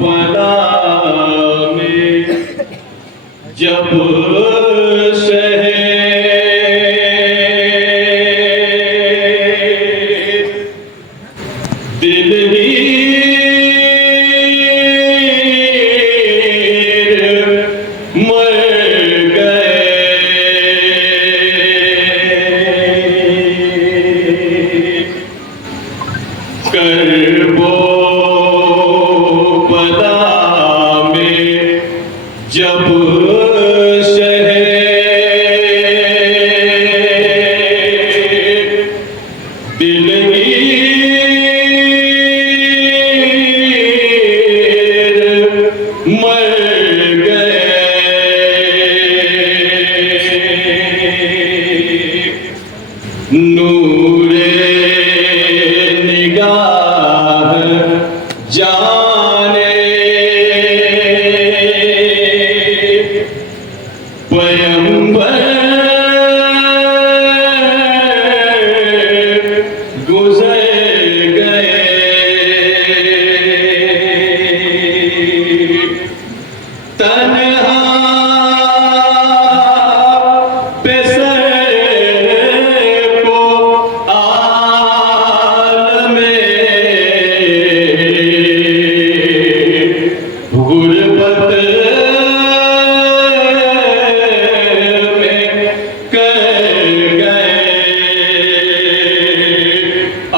बला में जब दिल ही मर गए करबो बला में जब दिल मर गए नूरे निगाह जाने पैगंबर गुजर गए तन्हा पे सर को आलमे गुरबत में कर गए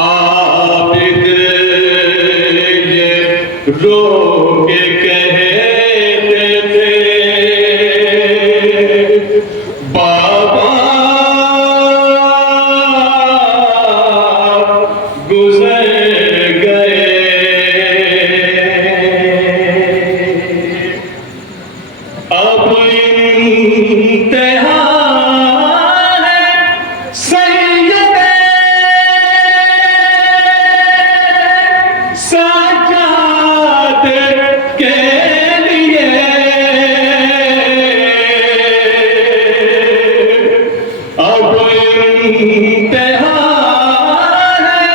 आबिद ये रो के कहते थे बाबा गुजर गए अब इंतहा है सैयदे साजाद के लिए अब इंतहा है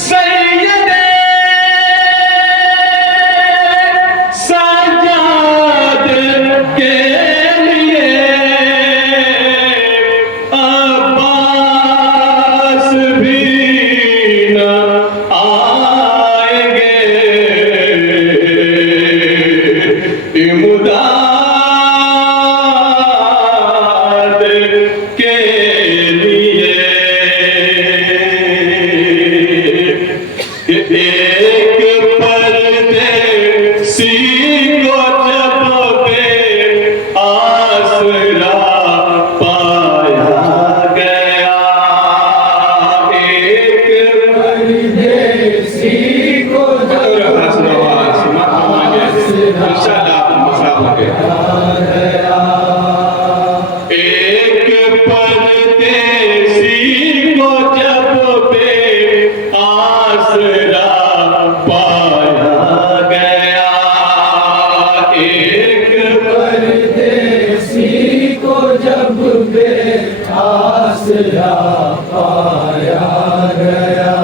सैयदे साजाद के लिए अब्बास भी न आएंगे इमदाद के लिए एक परदेसी को जब पे आसरा पाया गया एक परदेसी को एक परदेसी को जब पे आसरा पाया गया एक परदेसी को जब बे आसरा पाया गया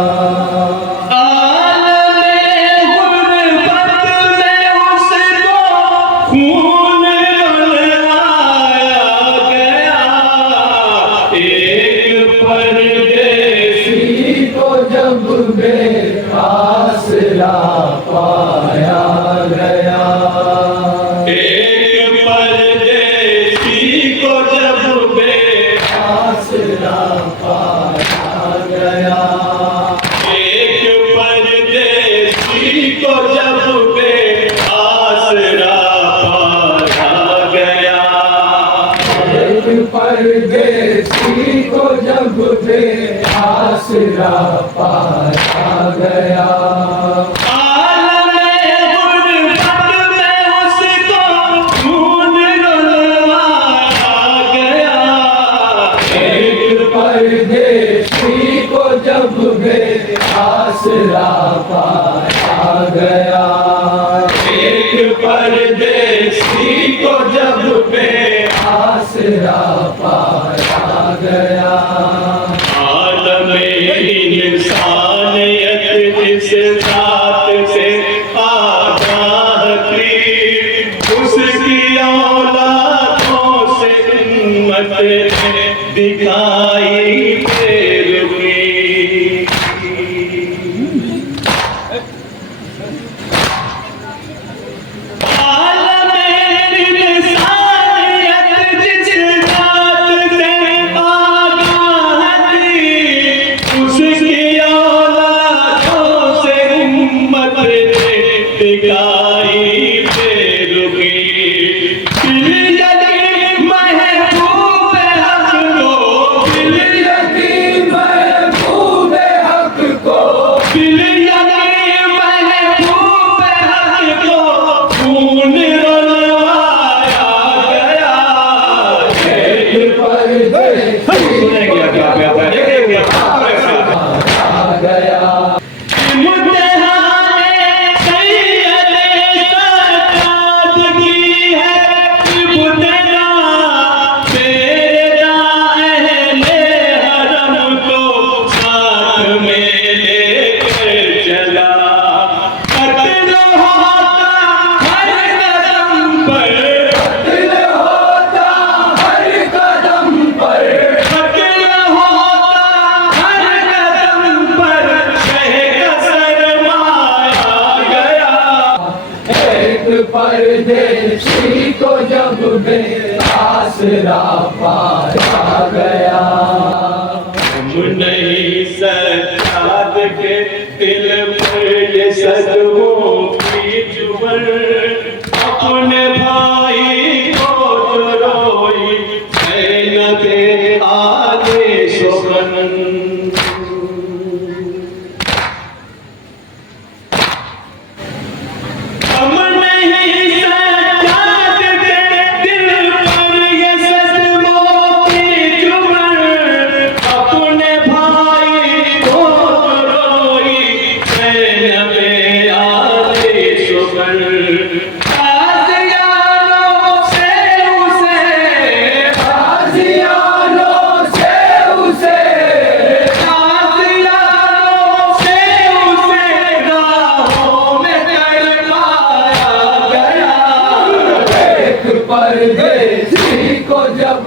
खून उलवाया गया एक परदेसी को जब बे आसरा पाया गया एक परदेसी को जब बे आसरा पाया गया एक परदेसी को जब बे आसरा पाया गया एक परदेसी को जब बे आसरा पाया गया आलमे गुरबत में उसको खून रुलवाया गया एक परदेसी को जब बे आसरा पाया गया एक परदेसी को जब बे आसरा पाया गया आलमे इंसानियत जिस रात से आगाह थी उसकी औलादों से उम्मत ने दिखाई बेरुखी। परदेसी को जब आसरा पाया गया। हम नहीं सजाद के दिल पर ये सदमों की जुबन अपने भाई को जो रोई ज़ैनबे आले सुगन। परदेसी को जब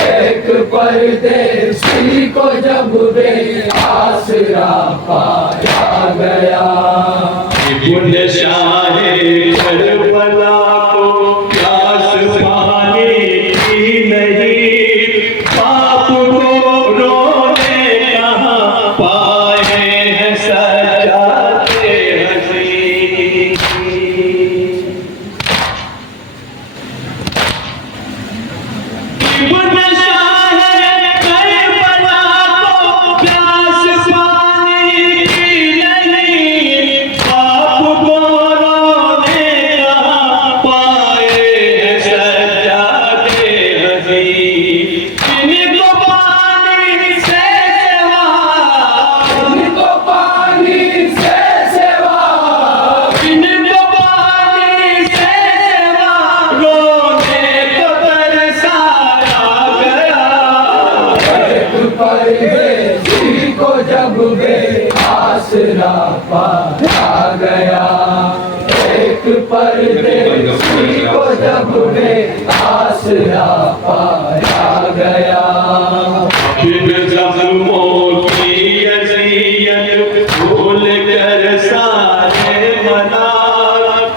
एक परदेसी को जब आसरा पाया गया। इब्न शाहे करबला को प्यास पानी की नहीं बाप को रोने कहाँ पाए हैं सजाते हसीन। इब्न शाहे करबला को प्यास पानी की नहीं बाप को रोने कहाँ पाए हैं सजाते हसीन। इनको पानी से सेवा, इनको पानी से सेवा, इनको पानी से सेवा रोने को तरसाया गया। एक परदेसी को जब आसरा पाया गया। एक परदेसी को जब आसरा पाया गया। फिर ज़ख्मों की अज़ियत भूल कर सारे मना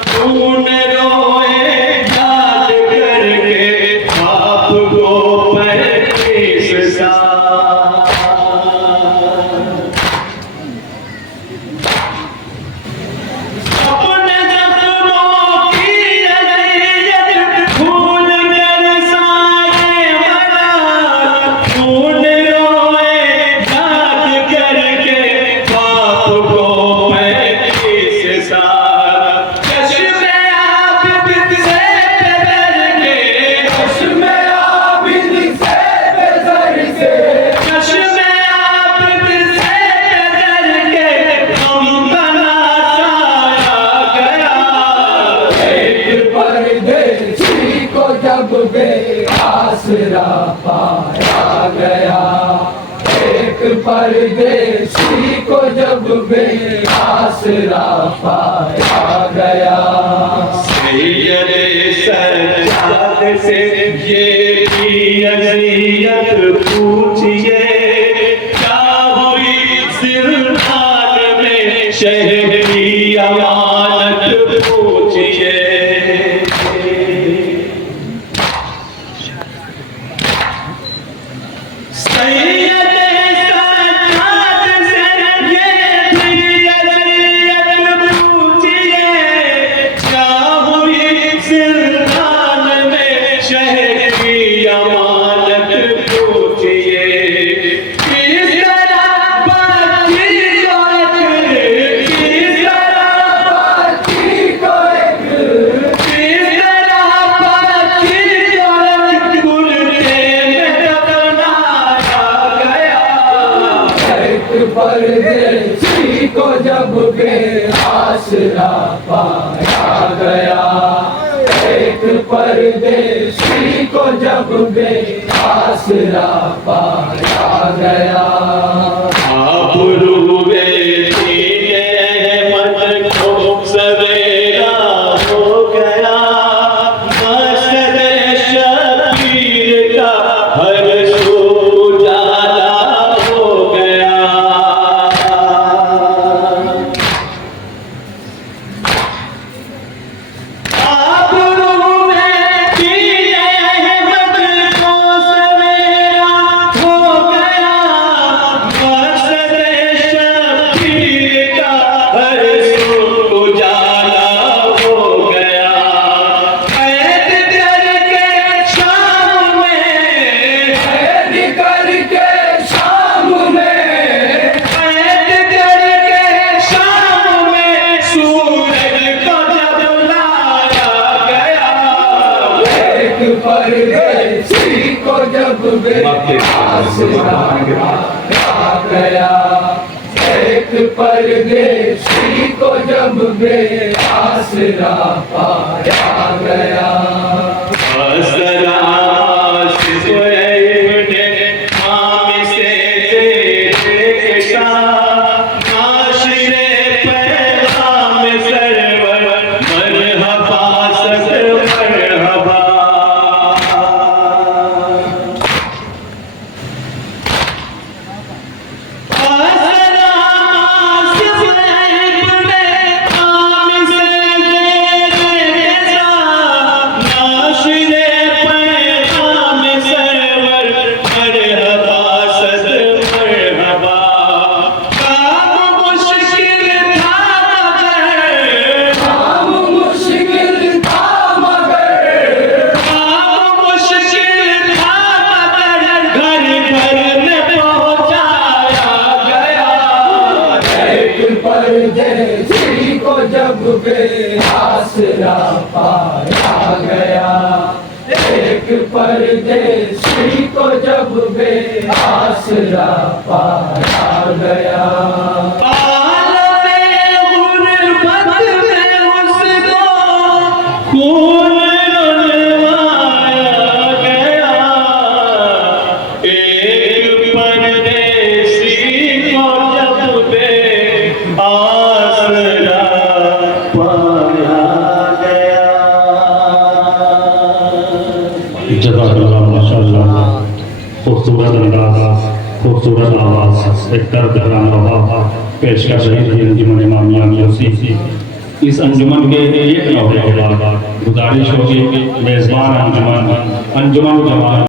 तूने रोए याद करके बाप को 35 साल। अपने ज़ख्मों की अज़ियत भूल कर सारे मना एक परदेसी को जब बेआसरा पाया गया। सैयद सज्जाद से ये भी अज़ियत पूछिए, क्या हुई ज़िंदान में शहरी अमानत पूछिए। सैयद सज्जाद से ये भी अज़ियत पूछिए, क्या हुई ज़िंदान में शहरी अमानत पूछिए। किस तरह बाकी को एक, किस तरह बाकी को एक, किस तरह बाकी को एक गुलते में दफनाया गया। एक परदेसी को जब बेआसरा पाया गया। एक परदेसी को जब बेआसरा पाया गया। आबरूए दीने अहमद को सवेरा हो गया। मस्जिद शबीर का हर सू उजाला हो गया। आबरूए दीने अहमद को सवेरा हो गया। मस्जिद शबीर का हर सू उजाला हो गया। कैद करके शाम में, कैद करके शाम में, कैद करके शाम में सूरज को जब लाया गया। एक परदेसी को जब बेआसरा पाया गया। एक परदेसी को जब बेआसरा पाया गया। असरा से सोए आम से देखा, माशरे पैगाम सरवर मरहबा सर मरहबा। असरा से सोए आम से देखा, माशरे पैगाम सरवर मरहबा सर मरहबा। काम मुश्किल था मगर, काम मुश्किल था मगर, काम मुश्किल था मगर घर घर में पहुंचाया गया। एक परदेसी को जब बेआसरा पाया गया। एक परदेसी को जब बेआसरा पाया गया। आलमे गुरबत में उसको खून रुलवाया गया। एक परदेसी को जब बेआसरा पाया गया। जज़ाकल्लाह माशाअल्लाह। खूबसूरत अंदाज, खूबसूरत आवाज़, एक दर्द भरा नवा पेश कर रही थी अंजुमन इमामिया यूसी। इस अंजुमन के एक नौरे के बाद गुजारिश होगी मेज़बान अंजुमन जमात